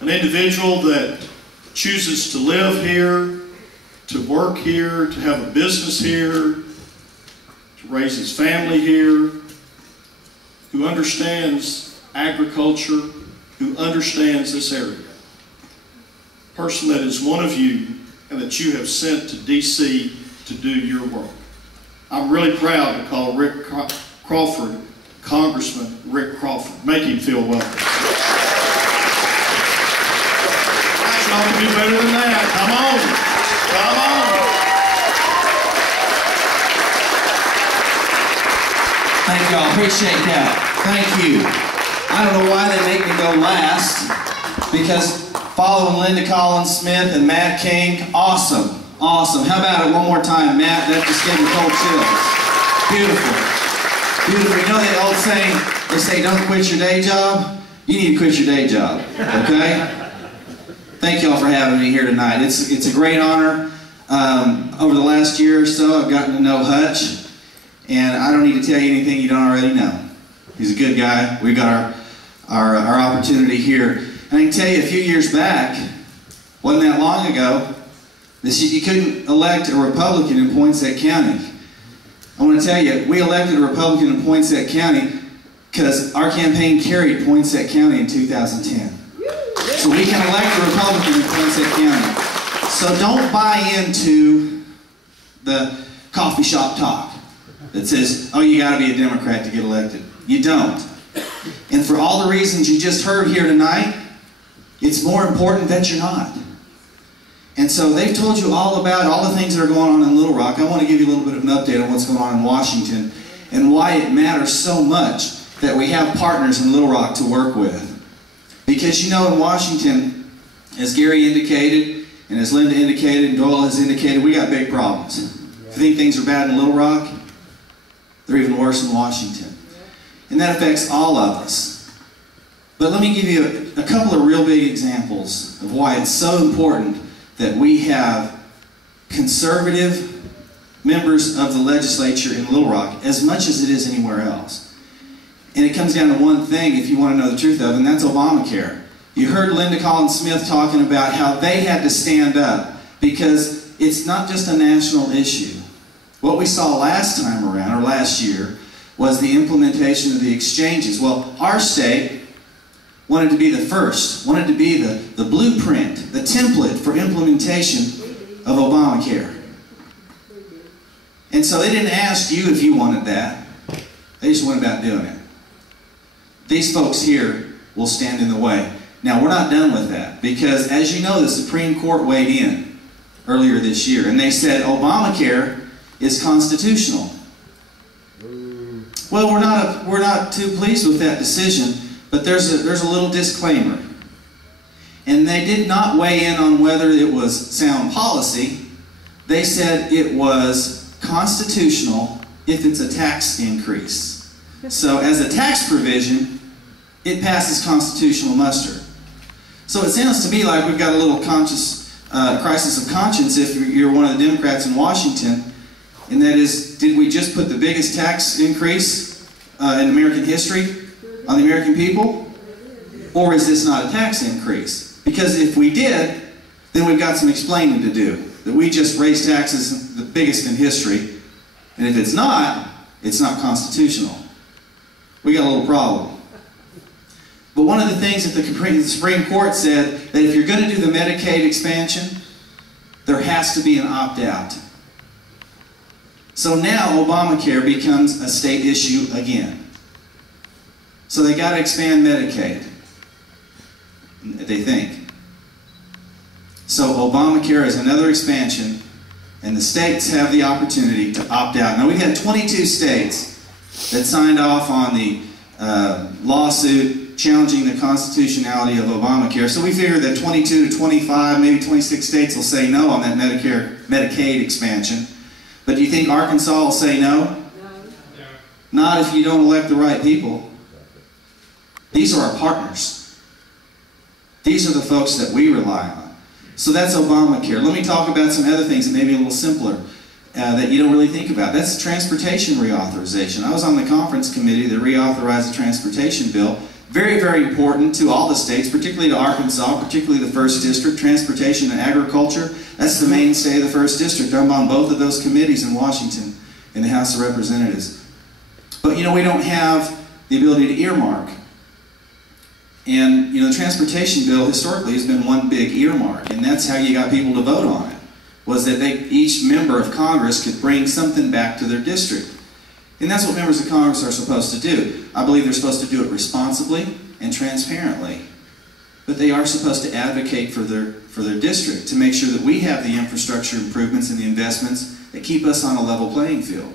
an individual that chooses to live here, to work here, to have a business here, to raise his family here, who understands agriculture, who understands this area. A person that is one of you and that you have sent to D.C. to do your work. I'm really proud to call Rick Crawford Congressman Rick Crawford. Make him feel welcome. Y'all can do better than that. Come on. Come on. Thank y'all. Appreciate that. Thank you. I don't know why they make me go last, because following Linda Collins Smith and Matt King, awesome. Awesome. How about it one more time, Matt? That just gave me cold chills. Beautiful. Beautiful. You know the old saying, they say don't quit your day job? You need to quit your day job, okay? Thank y'all for having me here tonight. It's a great honor. Over the last year or so, I've gotten to know Hutch, and I don't need to tell you anything you don't already know. He's a good guy. We got our opportunity here. And I can tell you, a few years back, wasn't that long ago, you couldn't elect a Republican in Poinsett County. I want to tell you, we elected a Republican in Poinsett County because our campaign carried Poinsett County in 2010. So we can elect a Republican in Poinsett County. So don't buy into the coffee shop talk that says, oh, you got to be a Democrat to get elected. You don't. And for all the reasons you just heard here tonight, it's more important that you're not. And so they've told you all about all the things that are going on in Little Rock. I want to give you a little bit of an update on what's going on in Washington and why it matters so much that we have partners in Little Rock to work with. Because you know, in Washington, as Gary indicated, and as Linda indicated, and Doyle has indicated, we got big problems. If you think things are bad in Little Rock, they're even worse in Washington. And that affects all of us. But let me give you a couple of real big examples of why it's so important that we have conservative members of the legislature in Little Rock as much as it is anywhere else. And it comes down to one thing, if you want to know the truth of it, and that's Obamacare. You heard Linda Collins Smith talking about how they had to stand up because it's not just a national issue. What we saw last time around, or last year, was the implementation of the exchanges. Well, our state wanted to be the first, wanted to be the blueprint, the template for implementation of Obamacare. And so they didn't ask you if you wanted that. They just went about doing it. These folks here will stand in the way. Now, we're not done with that, because as you know, the Supreme Court weighed in earlier this year, and they said Obamacare is constitutional. Well, we're not too pleased with that decision. But there's a little disclaimer. And they did not weigh in on whether it was sound policy. They said it was constitutional if it's a tax increase. So as a tax provision, it passes constitutional muster. So it sounds to me like we've got a little crisis of conscience if you're one of the Democrats in Washington. And that is, did we just put the biggest tax increase in American history on the American people? Or is this not a tax increase? Because if we did, then we've got some explaining to do. That we just raised taxes the biggest in history. And if it's not constitutional. We got a little problem. But one of the things that the Supreme Court said, that if you're going to do the Medicaid expansion, there has to be an opt-out. So now Obamacare becomes a state issue again. So they got to expand Medicaid, they think. So Obamacare is another expansion, and the states have the opportunity to opt out. Now, we had 22 states that signed off on the lawsuit challenging the constitutionality of Obamacare. So we figure that 22 to 25, maybe 26 states will say no on that Medicaid expansion. But do you think Arkansas will say no? No. Not if you don't elect the right people. These are our partners. These are the folks that we rely on. So that's Obamacare. Let me talk about some other things that may be a little simpler that you don't really think about. That's transportation reauthorization. I was on the conference committee that reauthorized the transportation bill. very, very important to all the states, particularly to Arkansas, particularly the 1st District, transportation and agriculture. That's the mainstay of the 1st District. I'm on both of those committees in Washington in the House of Representatives. But, you know, we don't have the ability to earmark. And, you know, the transportation bill historically has been one big earmark, and that's how you got people to vote on it, was that each member of Congress could bring something back to their district. And that's what members of Congress are supposed to do. I believe they're supposed to do it responsibly and transparently. But they are supposed to advocate for their district to make sure that we have the infrastructure improvements and the investments that keep us on a level playing field,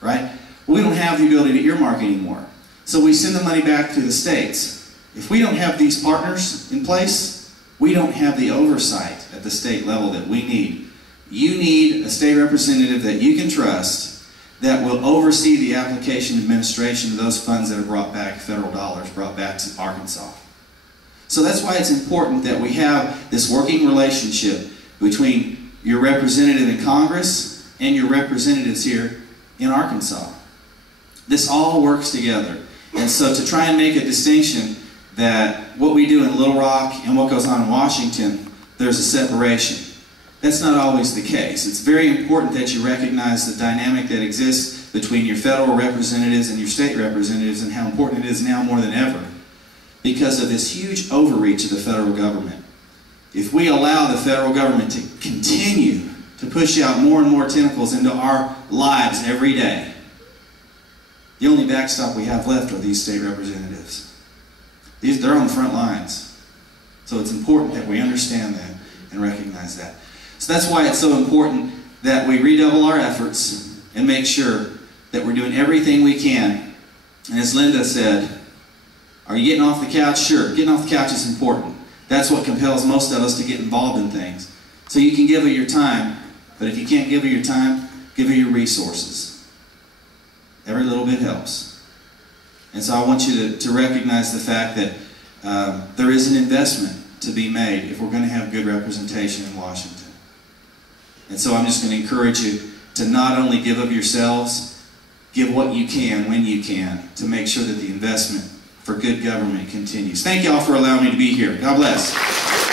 right? We don't have the ability to earmark anymore. So we send the money back to the states. If we don't have these partners in place, we don't have the oversight at the state level that we need. You need a state representative that you can trust that will oversee the application and administration of those funds that are brought back, federal dollars brought back to Arkansas. So that's why it's important that we have this working relationship between your representative in Congress and your representatives here in Arkansas. This all works together. And so to try and make a distinction that what we do in Little Rock and what goes on in Washington, there's a separation. That's not always the case. It's very important that you recognize the dynamic that exists between your federal representatives and your state representatives and how important it is now more than ever because of this huge overreach of the federal government. If we allow the federal government to continue to push out more and more tentacles into our lives every day, the only backstop we have left are these state representatives. They're on the front lines. So it's important that we understand that and recognize that. So that's why it's so important that we redouble our efforts and make sure that we're doing everything we can. And as Linda said, are you getting off the couch? Sure, getting off the couch is important. That's what compels most of us to get involved in things. So you can give her your time, but if you can't give her your time, give her your resources. Every little bit helps. And so I want you to recognize the fact that there is an investment to be made if we're going to have good representation in Washington. And so I'm just going to encourage you to not only give of yourselves, give what you can when you can to make sure that the investment for good government continues. Thank you all for allowing me to be here. God bless.